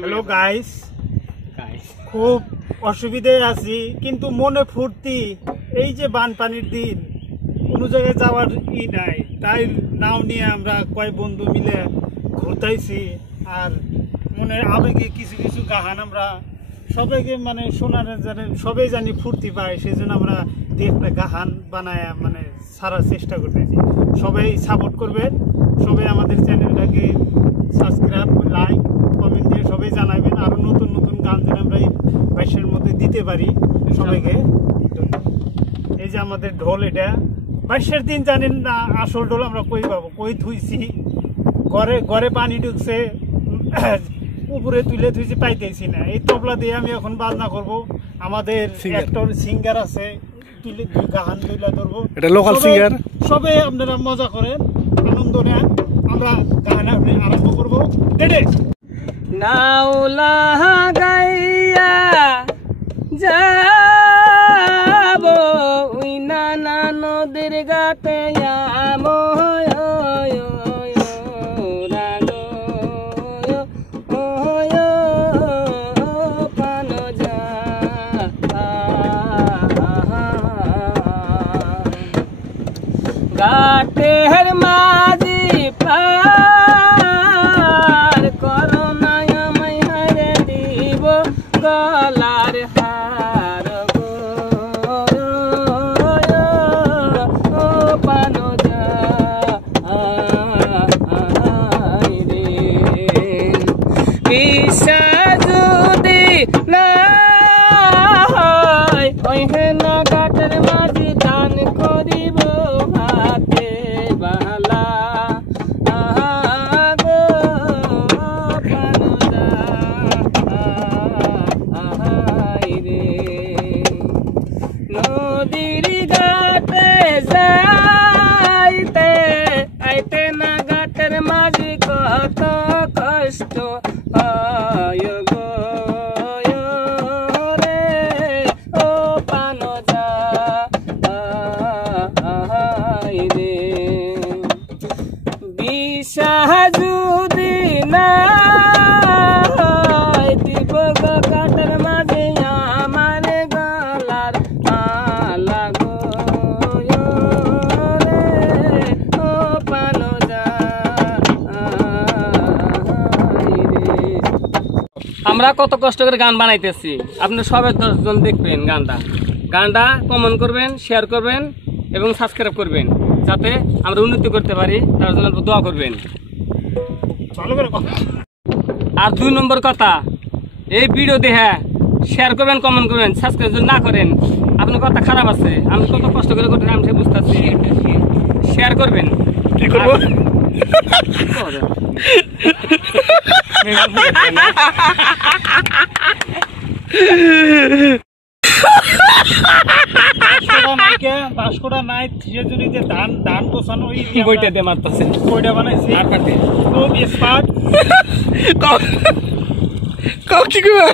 Hello guys, খুব অসুবিধায় আছি কিন্তু মনে ফুর্তি। এই যে বানপানির দিন, কোনো জায়গায় যাওয়ার নাই, তাই নাও নিয়ে আমরা কয় বন্ধু মিলে ঘুরতেছি। আর মনে আবেগে কিছু কিছু গাহান আমরা সবাইকে মানে শোনার সবাই জানি ফুর্তি পায়, সেই জন্য আমরা একটা গাহান বানায় মানে ছাড়ার চেষ্টা করতেছি। সবাই সাপোর্ট করবেন, সবাই আমাদের চ্যানেলটাকে সাবস্ক্রাইব, লাইক, কমেন্ট দিয়ে সবাই জানাবেন। আরও নতুন নতুন গান যেন আমরা এই 22-এর মধ্যে দিতে পারি সবাইকে। এই যে আমাদের ঢোল, এটা 22-এর দিন জানেন না আসল ঢোল আমরা কই পাবো, কই ধুইছি, ঘরে পানি ঢুকছে, উপরে তুলে ধুইছি, পাইতেছি না। এই তবলা দিয়ে আমি এখন বাজনা করব। আমাদের একটর সিঙ্গার আছে, তুলে গান তুলে ধরবো, এটা লোকাল সিঙ্গার। সবে আপনারা মজা করেন, আনন্দ নেন। আমরা গান আরম্ভ করবো। নাওলা গাইয়া যাব ওই নানা নদীর গাতে গাটের মাঝি পার করোনা আমায় হারে দিব গলার হার গো পানো যা রে পিসা যদি না হয় ওই হেনা গাটের মাঝি দান করিব হাতে বালা গো পানো যা রে নদীর ঘাটে যাইতে আইতে না ঘাটের মাঝি কত কষ্ট হয় গো রে ও পানো যা রে বিশ্বাস যদি না দিব ঘাটের মাঝে আমার গলার মালা গো রে ও পানো যা রে। আমরা কত কষ্ট করে গান বানাইতেছি, আপনি সবাই 10 জন দেখবেন। গানটা কমেন্ট করবেন, শেয়ার করবেন এবং সাবস্ক্রাইব করবেন, যাতে আমরা উন্নতি করতে পারি। তার জন্য দোয়া করবেন। আর 2 নম্বর কথা, এই ভিডিও দেখে শেয়ার করবেন, কমেন্ট করবেন। সাবস্ক্রাইব যদি না করেন, আপনার কথা খারাপ আছে, আমি কত কষ্ট করে করতে আমি বুঝতেছি। শেয়ার করবেন। কি করবো? বাসকোটা নাই, সেজন্য যে ধান বসানো বইটা দিয়ে মারতেছে, বইটা বানাইছি। খুব স্মার্ট। কি করবে?